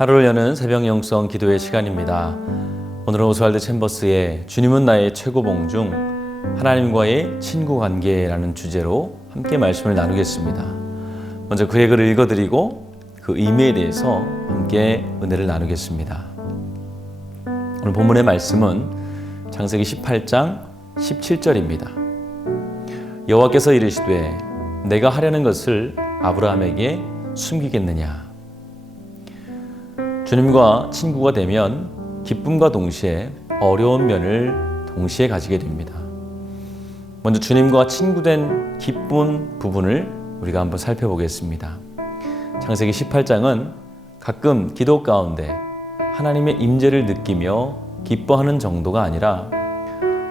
하루를 여는 새벽 영성 기도의 시간입니다. 오늘은 오스왈드 챔버스의 주님은 나의 최고봉 중 하나님과의 친구 관계라는 주제로 함께 말씀을 나누겠습니다. 먼저 그의 글을 읽어드리고 그 의미에 대해서 함께 은혜를 나누겠습니다. 오늘 본문의 말씀은 창세기 18장 17절입니다. 여호와께서 이르시되 내가 하려는 것을 아브라함에게 숨기겠느냐. 주님과 친구가 되면 기쁨과 동시에 어려운 면을 동시에 가지게 됩니다. 먼저 주님과 친구된 기쁜 부분을 우리가 한번 살펴보겠습니다. 창세기 18장은 가끔 기도 가운데 하나님의 임재를 느끼며 기뻐하는 정도가 아니라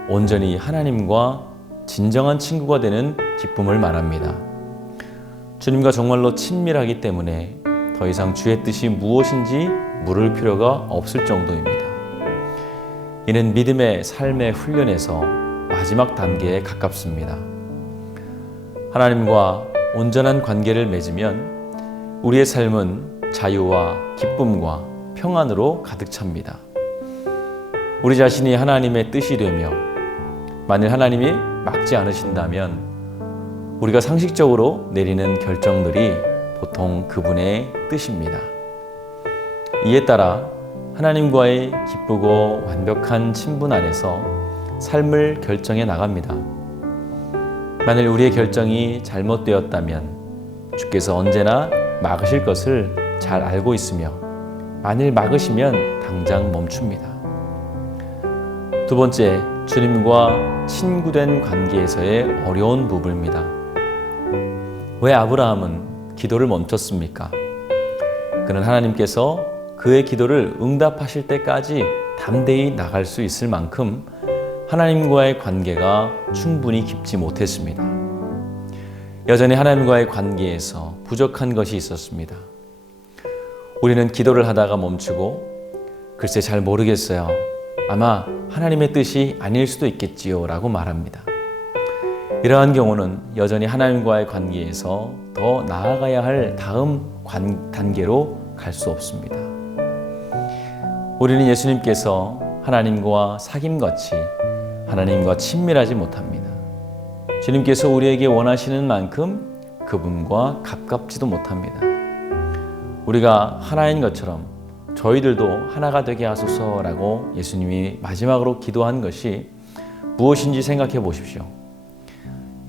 온전히 하나님과 진정한 친구가 되는 기쁨을 말합니다. 주님과 정말로 친밀하기 때문에 더 이상 주의 뜻이 무엇인지 물을 필요가 없을 정도입니다. 이는 믿음의 삶의 훈련에서 마지막 단계에 가깝습니다. 하나님과 온전한 관계를 맺으면 우리의 삶은 자유와 기쁨과 평안으로 가득 찹니다. 우리 자신이 하나님의 뜻이 되며 만일 하나님이 막지 않으신다면 우리가 상식적으로 내리는 결정들이 보통 그분의 뜻입니다. 이에 따라 하나님과의 기쁘고 완벽한 친분 안에서 삶을 결정해 나갑니다. 만일 우리의 결정이 잘못되었다면 주께서 언제나 막으실 것을 잘 알고 있으며 만일 막으시면 당장 멈춥니다. 두 번째, 주님과 친구된 관계에서의 어려운 부분입니다. 왜 아브라함은 기도를 멈췄습니까? 그는 하나님께서 그의 기도를 응답하실 때까지 담대히 나갈 수 있을 만큼 하나님과의 관계가 충분히 깊지 못했습니다. 여전히 하나님과의 관계에서 부족한 것이 있었습니다. 우리는 기도를 하다가 멈추고 글쎄 잘 모르겠어요. 아마 하나님의 뜻이 아닐 수도 있겠지요 라고 말합니다. 이러한 경우는 여전히 하나님과의 관계에서 더 나아가야 할 다음 단계로 갈 수 없습니다. 우리는 예수님께서 하나님과 사귐같이 하나님과 친밀하지 못합니다. 주님께서 우리에게 원하시는 만큼 그분과 가깝지도 못합니다. 우리가 하나인 것처럼 저희들도 하나가 되게 하소서라고 예수님이 마지막으로 기도한 것이 무엇인지 생각해 보십시오.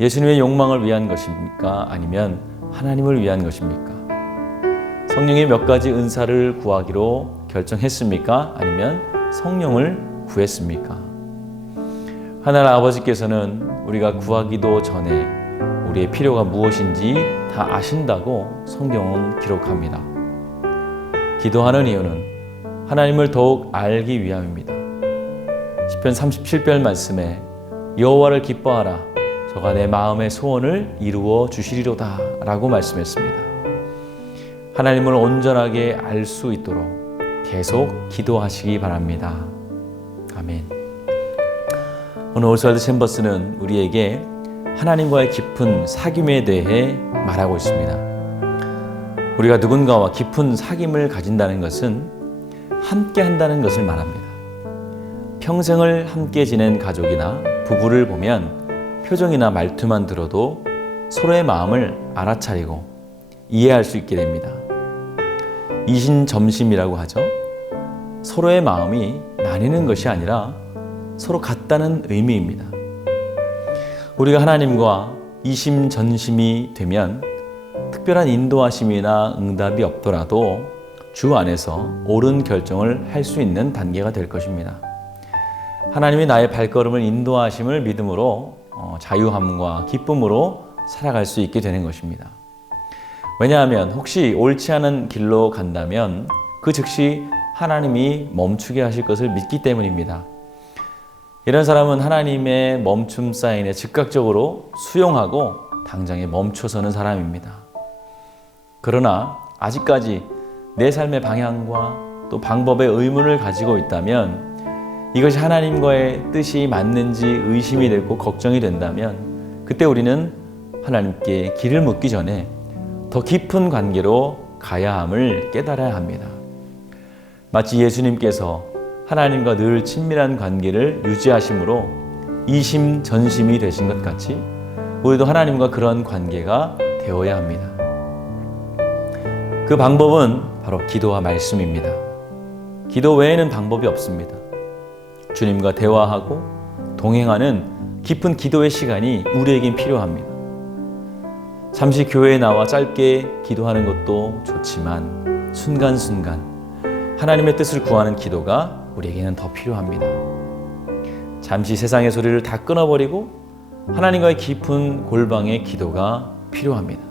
예수님의 욕망을 위한 것입니까? 아니면 하나님을 위한 것입니까? 성령의 몇 가지 은사를 구하기로 결정했습니까? 아니면 성령을 구했습니까? 하나님 아버지께서는 우리가 구하기도 전에 우리의 필요가 무엇인지 다 아신다고 성경은 기록합니다. 기도하는 이유는 하나님을 더욱 알기 위함입니다. 시편 37편 말씀에 여호와를 기뻐하라 저가 내 마음의 소원을 이루어 주시리로다 라고 말씀했습니다. 하나님을 온전하게 알 수 있도록 계속 기도하시기 바랍니다. 아멘. 오늘 오스왈드 챔버스는 우리에게 하나님과의 깊은 사귐에 대해 말하고 있습니다. 우리가 누군가와 깊은 사귐을 가진다는 것은 함께 한다는 것을 말합니다. 평생을 함께 지낸 가족이나 부부를 보면 표정이나 말투만 들어도 서로의 마음을 알아차리고 이해할 수 있게 됩니다. 이신점심이라고 하죠. 서로의 마음이 나뉘는 것이 아니라 서로 같다는 의미입니다. 우리가 하나님과 이심전심이 되면 특별한 인도하심이나 응답이 없더라도 주 안에서 옳은 결정을 할 수 있는 단계가 될 것입니다. 하나님이 나의 발걸음을 인도하심을 믿음으로 자유함과 기쁨으로 살아갈 수 있게 되는 것입니다. 왜냐하면 혹시 옳지 않은 길로 간다면 그 즉시 하나님이 멈추게 하실 것을 믿기 때문입니다. 이런 사람은 하나님의 멈춤 사인에 즉각적으로 수용하고 당장에 멈춰서는 사람입니다. 그러나 아직까지 내 삶의 방향과 또 방법에 의문을 가지고 있다면 이것이 하나님과의 뜻이 맞는지 의심이 되고 걱정이 된다면 그때 우리는 하나님께 길을 묻기 전에 더 깊은 관계로 가야 함을 깨달아야 합니다. 마치 예수님께서 하나님과 늘 친밀한 관계를 유지하심으로 이심전심이 되신 것 같이 우리도 하나님과 그런 관계가 되어야 합니다. 그 방법은 바로 기도와 말씀입니다. 기도 외에는 방법이 없습니다. 주님과 대화하고 동행하는 깊은 기도의 시간이 우리에겐 필요합니다. 잠시 교회에 나와 짧게 기도하는 것도 좋지만 순간순간 하나님의 뜻을 구하는 기도가 우리에게는 더 필요합니다. 잠시 세상의 소리를 다 끊어버리고 하나님과의 깊은 골방의 기도가 필요합니다.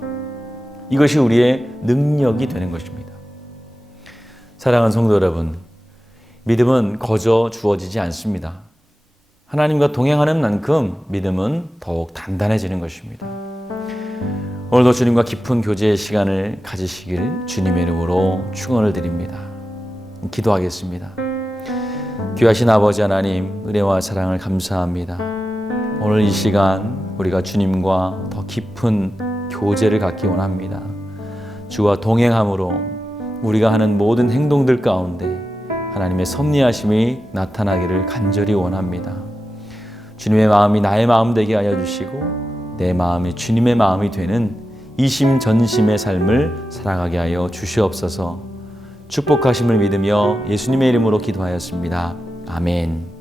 이것이 우리의 능력이 되는 것입니다. 사랑하는 성도 여러분, 믿음은 거저 주어지지 않습니다. 하나님과 동행하는 만큼 믿음은 더욱 단단해지는 것입니다. 오늘도 주님과 깊은 교제의 시간을 가지시길 주님의 이름으로 축원을 드립니다. 기도하겠습니다. 귀하신 아버지 하나님, 은혜와 사랑을 감사합니다. 오늘 이 시간 우리가 주님과 더 깊은 교제를 갖기 원합니다. 주와 동행함으로 우리가 하는 모든 행동들 가운데 하나님의 섭리하심이 나타나기를 간절히 원합니다. 주님의 마음이 나의 마음 되게 하여 주시고 내 마음이 주님의 마음이 되는 이심전심의 삶을 살아가게 하여 주시옵소서. 축복하심을 믿으며 예수님의 이름으로 기도하였습니다. 아멘.